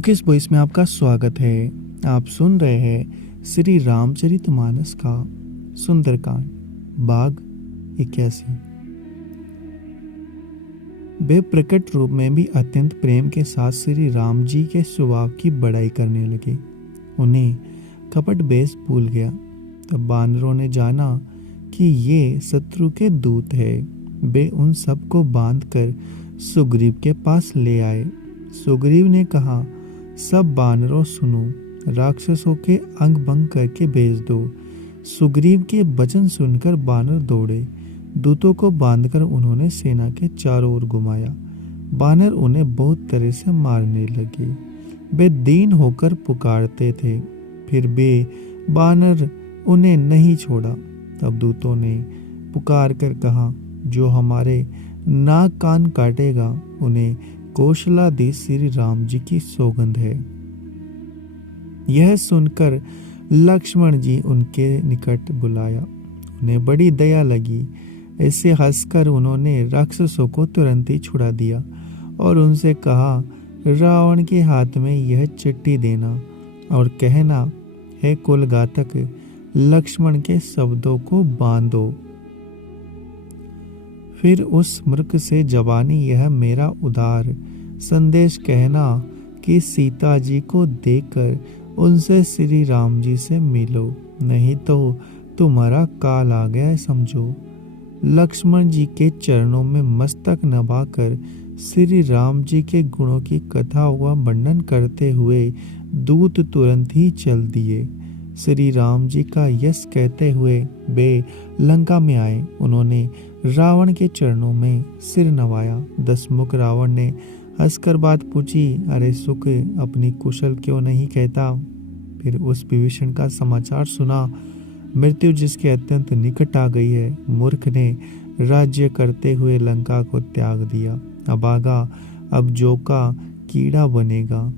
Bookish boys में आपका स्वागत है। आप सुन रहे हैं श्री रामचरितमानस का सुंदरकांड भाग 81। वे प्रकट रूप में भी अत्यंत प्रेम के साथ श्री राम जी के स्वभाव की बड़ाई करने लगे। उन्हें कपट बेस भूल गया। तब बानरों ने जाना कि ये शत्रु के दूत है। वे उन सबको बांधकर सुग्रीव के पास ले आए। सुग्रीव ने कहा, सब बानरों सुनो, राक्षसों के अंग भंग करके भेज दो। सुग्रीव के वचन सुनकर बानर दौड़े। दूतों को बांधकर उन्होंने सेना के चारों ओर घुमाया। बानर उन्हें बहुत तरह से मारने लगे। वे दीन होकर पुकारते थे, फिर वे बानर उन्हें नहीं छोड़ा। तब दूतों ने पुकार कर कहा, जो हमारे नाक कान काटेगा उन्हें कौशलाधीश श्री राम जी की सौगंध है। यह सुनकर लक्ष्मण जी उनके निकट बुलाया। उन्हें बड़ी दया लगी। ऐसे हंसकर उन्होंने राक्षसों को तुरंत ही छुड़ा दिया और उनसे कहा, रावण के हाथ में यह चिट्ठी देना और कहना, हे कुलघातक, लक्ष्मण के शब्दों को बांधो। फिर उस मूर्ख से जबानी यह मेरा उदार संदेश कहना कि सीता जी को देखकर उनसे श्री राम जी से मिलो, नहीं तो तुम्हारा काल आ गया समझो। लक्ष्मण जी के चरणों में मस्तक नभाकर श्री राम जी के गुणों की कथा व वर्णन करते हुए दूत तुरंत ही चल दिए। श्री राम जी का यश कहते हुए वे लंका में आए। उन्होंने रावण के चरणों में सिर नवाया। दशमुख रावण ने हंसकर बात पूछी, अरे सुख, अपनी कुशल क्यों नहीं कहता? फिर उस विभीषण का समाचार सुना, मृत्यु जिसके अत्यंत निकट आ गई है। मूर्ख ने राज्य करते हुए लंका को त्याग दिया। अभागा अब जो का कीड़ा बनेगा।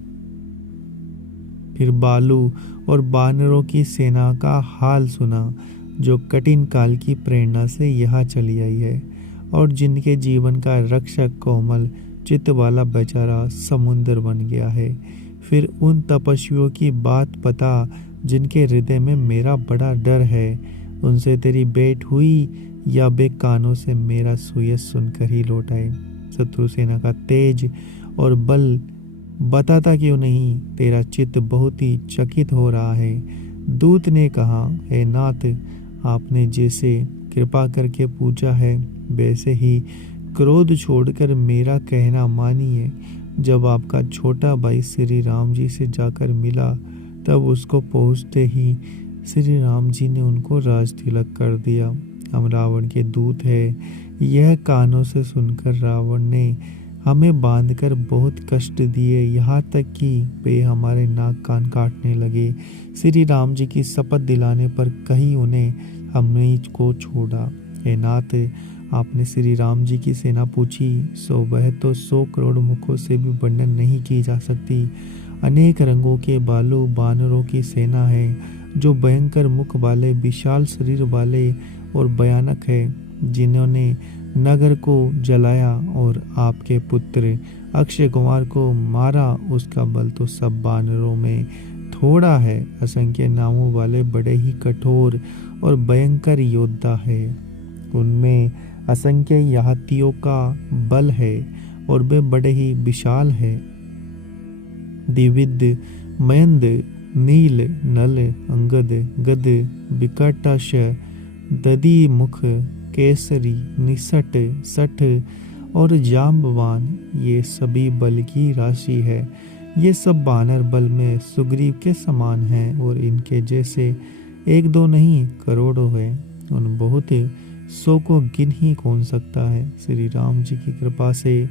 फिर बालू और बानरों की सेना का हाल सुना, जो कठिन काल की प्रेरणा से यहाँ चली आई है और जिनके जीवन का रक्षक कोमल चित्त वाला बेचारा समुद्र बन गया है। फिर उन तपस्वियों की बात पता, जिनके हृदय में मेरा बड़ा डर है। उनसे तेरी भेंट हुई या वे कानों से मेरा सुयश सुनकर ही लौट आए। शत्रु सेना का तेज और बल बताता क्यों नहीं? तेरा चित्त बहुत ही चकित हो रहा है। दूत ने कहा, हे नाथ, आपने जैसे कृपा करके पूछा है वैसे ही क्रोध छोड़कर मेरा कहना मानिए। जब आपका छोटा भाई श्री राम जी से जाकर मिला, तब उसको पहुंचते ही श्री राम जी ने उनको राज तिलक कर दिया। हम रावण के दूत हैं। यह कानों से सुनकर रावण ने हमें बांधकर बहुत कष्ट दिए, यहाँ तक कि वे हमारे नाक कान काटने लगे। श्री राम जी की शपथ दिलाने पर कहीं उन्हें हमने को छोड़ा। हे नाथ, आपने श्री राम जी की सेना पूछी, सो वह तो 100 करोड़ मुखों से भी वर्णन नहीं की जा सकती। अनेक रंगों के बालू बानरों की सेना है, जो भयंकर मुख वाले, विशाल शरीर वाले और भयानक है, जिन्होंने नगर को जलाया और आपके पुत्र अक्षय कुमार को मारा। उसका बल तो सब बानरों में थोड़ा है। असंख्य नामों वाले बड़े ही कठोर और भयंकर योद्धा है। उनमें असंख्य यातियों का बल है और वे बड़े ही विशाल है। द्विविद, मयंद, नील, नल, अंगद, गद, विकटाश, ददी मुख, केसरी, निसट, सठ और जाम्बवान, ये सभी बल की राशि है। ये सब बानर बल में सुग्रीव के समान हैं और इनके जैसे एक दो नहीं करोड़ों हैं। उन बहुत 100 को गिन ही कौन सकता है। श्री राम जी की कृपा से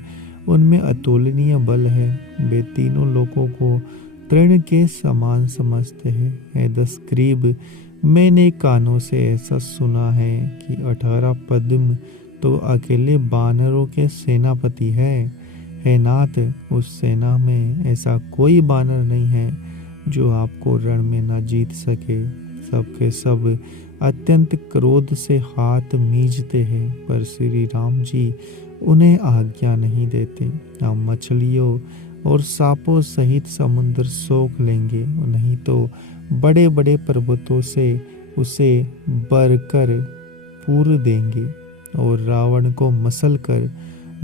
उनमें अतुलनीय बल है। वे तीनों लोगों को तृण के समान समझते हैं। 10 ग्रीब, मैंने कानों से ऐसा सुना है कि 18 पद्म तो अकेले बानरों के सेनापति है। हे नाथ, उस सेना में ऐसा कोई बानर नहीं है जो आपको रण में न जीत सके। सबके सब अत्यंत क्रोध से हाथ मींचते हैं, पर श्री राम जी उन्हें आज्ञा नहीं देते। हम मछलियों और सांपों सहित समुद्र सोख लेंगे, नहीं तो बड़े बड़े पर्वतों से उसे बर कर पूर देंगे और रावण को मसल कर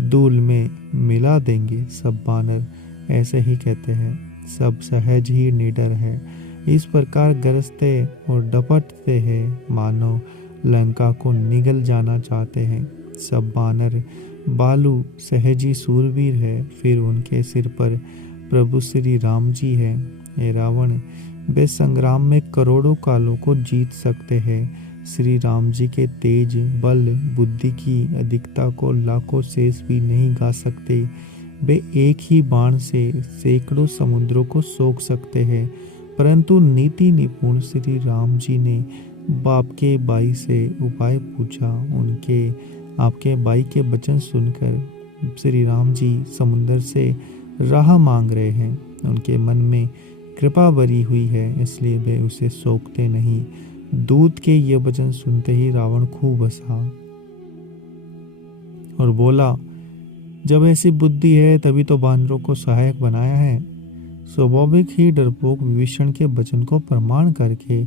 धूल में मिला देंगे। सब बानर ऐसे ही कहते हैं, सब सहज ही निडर है, इस प्रकार गरजते और डपटते हैं मानो लंका को निगल जाना चाहते हैं। सब बानर बालू सहजी सूरवीर है, फिर उनके सिर पर प्रभु श्री राम जी है। हे रावण, वे संग्राम में करोड़ों कालों को जीत सकते हैं। श्री राम जी के तेज बल बुद्धि की अधिकता को लाखों शेष भी नहीं गा सकते। वे एक ही बाण से सैकड़ों समुद्रों को सोख सकते हैं। परंतु नीति निपुण श्री राम जी ने बाप के भाई से उपाय पूछा। उनके आपके भाई के वचन सुनकर श्री राम जी समुद्र से राह मांग रहे हैं। उनके मन में कृपा भरी हुई है, इसलिए वे उसे सोखते नहीं। दूत के ये वचन सुनते ही रावण खूब हंसा और बोला, जब ऐसी बुद्धि है तभी तो बानरों को सहायक बनाया है। स्वाभाविक ही डरपोक विभीषण के वचन को प्रमाण करके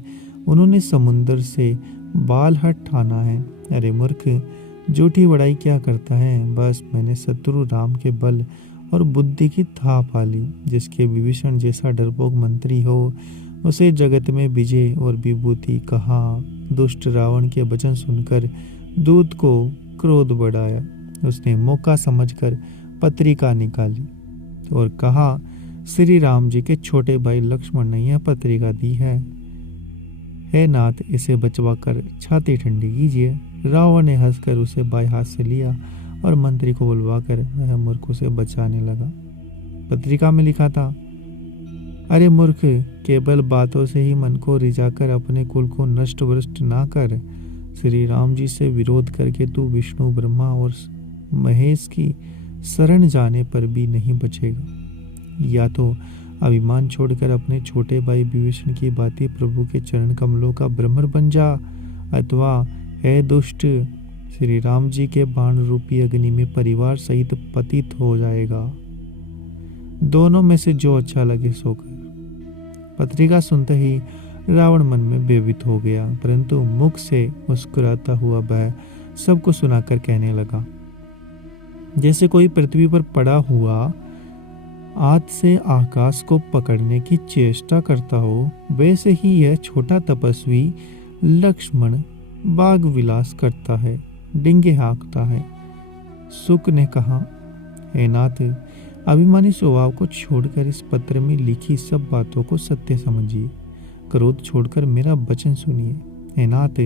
उन्होंने समुद्र से बाल हट ठाना है। अरे मूर्ख, झूठी बड़ाई क्या करता है? बस मैंने शत्रु राम के बल और बुद्धि की था पाली। जिसके विभीषण जैसा डरपोक मंत्री हो, उसे जगत में विजय और विभूति कहा। दुष्ट रावण के वचन सुनकर दूत को क्रोध बढ़ाया। उसने मौका समझकर पत्रिका निकाली और कहा, श्री राम जी के छोटे भाई लक्ष्मण ने यह पत्रिका दी है। हे नाथ, इसे बचवा कर छाती ठंडी कीजिए। रावण ने हंसकर उसे बाएं हाथ से लिया और मंत्री को बुलवाकर वह मूर्ख उसे बचाने लगा। पत्रिका में लिखा था, अरे मूर्ख, केवल बातों से ही मन को रिझाकर अपने कुल को नष्ट भ्रष्ट ना कर। श्री राम जी से विरोध करके तू विष्णु ब्रह्मा और महेश की शरण जाने पर भी नहीं बचेगा। या तो अभिमान छोड़कर अपने छोटे भाई विभीषण की भांति प्रभु के चरण कमलों का भ्रमर बन जा, अथवा हे दुष्ट, श्री राम जी के बाण रूपी अग्नि में परिवार सहित पतित हो जाएगा। दोनों में से जो अच्छा लगे सो कर। पत्रिका सुनते ही रावण मन में भयभीत हो गया, परंतु मुख से मुस्कुराता हुआ वह सबको सुनाकर कहने लगा, जैसे कोई पृथ्वी पर पड़ा हुआ हाथ से आकाश को पकड़ने की चेष्टा करता हो, वैसे ही यह छोटा तपस्वी लक्ष्मण बाग विलास करता है, डिंगे हाँकता है। सुक ने कहा, हे नाथ, अभिमानी स्वभाव को छोड़कर इस पत्र में लिखी सब बातों को सत्य समझिए। क्रोध छोड़कर मेरा वचन सुनिए। हे नाथ,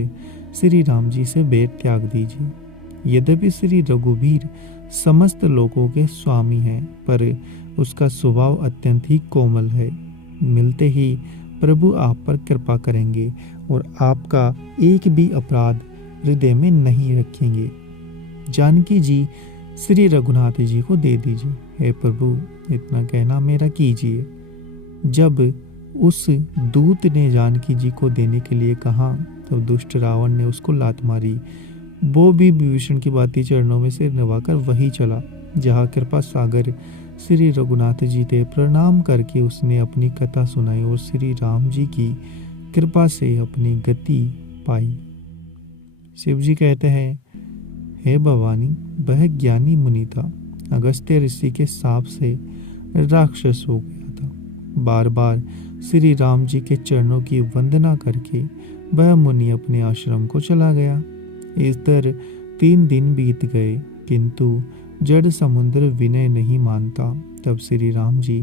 श्री राम जी से बैर त्याग दीजिए। यद्यपि श्री रघुवीर समस्त लोगों के स्वामी हैं, पर उसका स्वभाव अत्यंत ही कोमल है। मिलते ही प्रभु आप पर कृपा करेंगे और आपका एक भी अपराध हृदय में नहीं रखेंगे। जानकी जी श्री रघुनाथ जी को दे दीजिए। हे प्रभु, इतना कहना मेरा कीजिए। जब उस दूत ने जानकी जी को देने के लिए कहा, तब दुष्ट रावण ने उसको लात मारी। वो भी विभीषण की भांति चरणों में सिर नवाकर वही चला जहाँ कृपा सागर श्री रघुनाथ जी थे। प्रणाम करके उसने अपनी कथा सुनाई और श्री राम जी की कृपा से अपनी गति पाई। शिव जी कहते हैं, हे भवानी, वह ज्ञानी मुनि था। अगस्त्य ऋषि के शाप से राक्षस हो गया था। बार बार श्री राम जी के चरणों की वंदना करके वह मुनि अपने आश्रम को चला गया। इस तरह 3 दिन बीत गए, किंतु जड़ समुद्र विनय नहीं मानता। तब श्री राम जी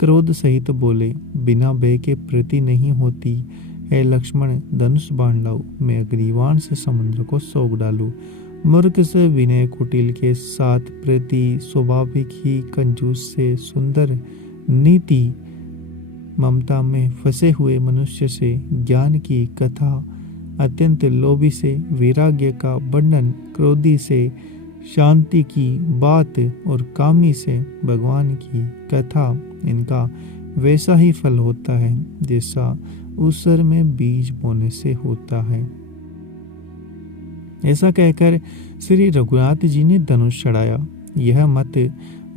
क्रोध सहित बोले, बिना भय के प्रति नहीं होती। हे लक्ष्मण, धनुष बाण लाओ, मैं अग्निबाण से समुद्र को सोख डालूं। मूर्ख से विनय कुटिल के साथ प्रति स्वाभाविक ही कंजूस से सुंदर नीति ममता में फंसे हुए मनुष्य से ज्ञान की कथा, अत्यंत लोभी से वैराग्य का वर्णन, क्रोधी से शांति की बात और कामी से भगवान की कथा, इनका वैसा ही फल होता है जैसा ऊसर में बीज बोने से होता है। ऐसा कहकर श्री रघुनाथ जी ने धनुष चढ़ाया। यह मत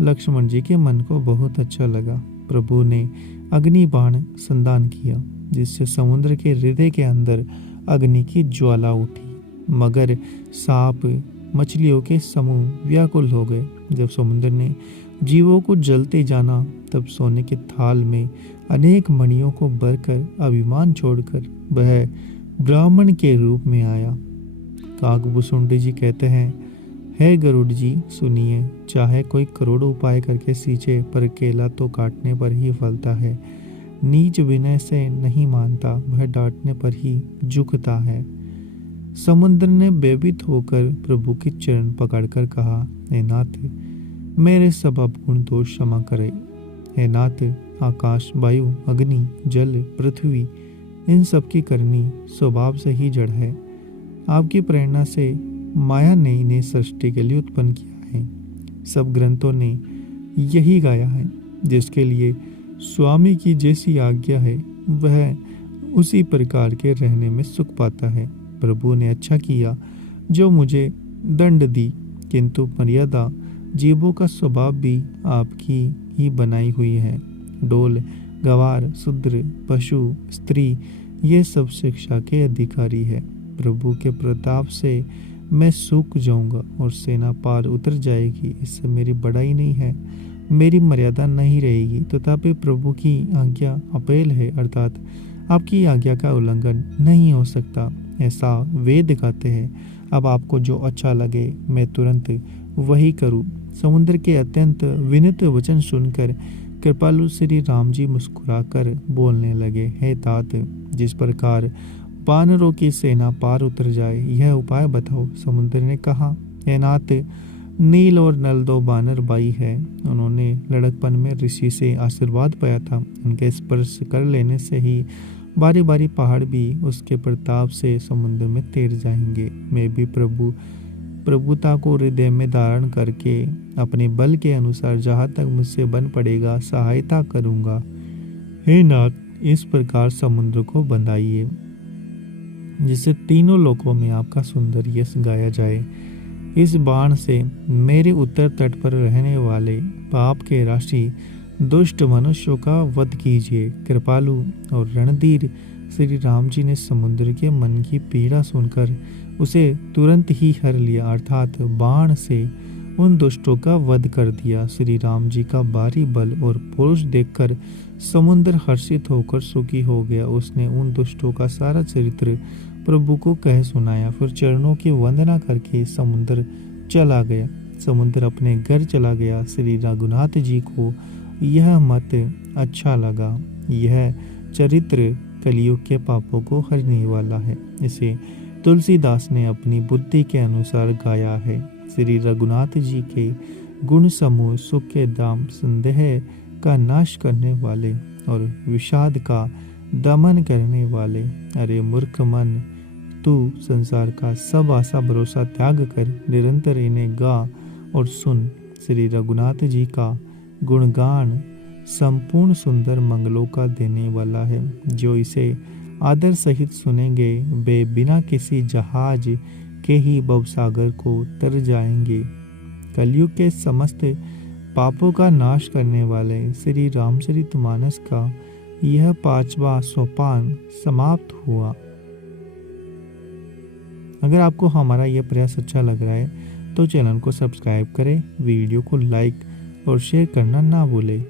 लक्ष्मण जी के मन को बहुत अच्छा लगा। प्रभु ने अग्नि बाण संधान किया, जिससे समुद्र के हृदय के अंदर अग्नि की ज्वाला उठी। मगर, सांप, मछलियों के समूह व्याकुल हो गए। जब समुद्र ने जीवों को जलते जाना, तब सोने के थाल में अनेक मणियों को भरकर अभिमान छोड़कर वह ब्राह्मण के रूप में आया। काकभूषुंडी जी कहते हैं, हे गरुड़ जी सुनिए, चाहे कोई करोड़ों उपाय करके सींचे, पर केला तो काटने पर ही फलता है। नीच विनय से नहीं मानता, वह डांटने पर ही झुकता है। समुद्र ने बेभीत होकर प्रभु के चरण पकड़कर कहा, हे नाथ, मेरे सब अपगुण दोष क्षमा करे। हे नाथ, आकाश, वायु, अग्नि, जल, पृथ्वी, इन सब की करनी स्वभाव से ही जड़ है। आपकी प्रेरणा से माया ने इन्हें सृष्टि के लिए उत्पन्न किया है। सब ग्रंथों ने यही गाया है। जिसके लिए स्वामी की जैसी आज्ञा है, वह उसी प्रकार के रहने में सुख पाता है। प्रभु ने अच्छा किया जो मुझे दंड दी, किंतु मर्यादा जीवों का स्वभाव भी आपकी ही बनाई हुई है। डोल, गवार, शूद्र, पशु, स्त्री, ये सब शिक्षा के अधिकारी है। प्रभु के प्रताप से मैं सूख जाऊंगा और सेना पार उतर जाएगी, इससे मेरी बड़ाई नहीं है, मेरी मर्यादा नहीं रहेगी। तथापि प्रभु की आज्ञा अपेल है, अर्थात आपकी आज्ञा का उल्लंघन नहीं हो सकता, ऐसा वेद कहते हैं। अब आपको जो अच्छा लगे मैं तुरंत वही करूं। समुद्र के अत्यंत विनीत वचन सुनकर कृपालु श्री राम जी मुस्कुराकर बोलने लगे, हे तात, जिस प्रकार वानरों की सेना पार उतर जाए, यह उपाय बताओ। समुद्र ने कहा, हे नाथ, नील और नल दो वानर भाई है। उन्होंने लड़कपन में ऋषि से आशीर्वाद पाया था। उनके स्पर्श कर लेने से ही बारी बारी पहाड़ भी उसके प्रताप से समुद्र में तैर जाएंगे। मैं भी प्रभुता को हृदय में धारण करके अपने बल के अनुसार जहाँ तक मुझसे बन पड़ेगा सहायता करूँगा। हे नाथ, इस प्रकार समुद्र को बंधाइए, जिससे तीनों लोकों में आपका सुंदर यश गाया जाए। इस बाण से मेरे उत्तर तट पर रहने वाले पाप के राशि दुष्ट मनुष्यों का वध कीजिए। कृपालु और रणधीर श्री राम जी ने समुद्र के मन की पीड़ा सुनकर उसे तुरंत ही हर लिया, अर्थात बाण से उन दुष्टों का वध कर दिया। श्री राम जी का भारी बल और पुरुष देखकर समुद्र हर्षित होकर सुखी हो गया। उसने उन दुष्टों का सारा चरित्र प्रभु को कह सुनाया। फिर चरणों की वंदना करके समुद्र चला गया। समुद्र अपने घर चला गया। श्री रघुनाथ जी को यह मत अच्छा लगा। यह चरित्र कलयुग के पापों को हरने वाला है। इसे तुलसीदास ने अपनी बुद्धि के अनुसार गाया है। श्री रघुनाथ जी के गुण समूह सुख के दाम, संदेह का नाश करने वाले और विषाद का दमन करने वाले। अरे मूर्ख मन, तू संसार का सब आशा भरोसा त्याग कर निरंतर इन्हें गा और सुन। श्री रघुनाथ जी का गुणगान संपूर्ण सुंदर मंगलों का देने वाला है। जो इसे आदर सहित सुनेंगे वे बिना किसी जहाज के ही भवसागर को तर जाएंगे। कलयुग के समस्त पापों का नाश करने वाले श्री रामचरितमानस का यह 5वां सोपान समाप्त हुआ। अगर आपको हमारा यह प्रयास अच्छा लग रहा है तो चैनल को सब्सक्राइब करें, वीडियो को लाइक और शेयर करना ना भूलें।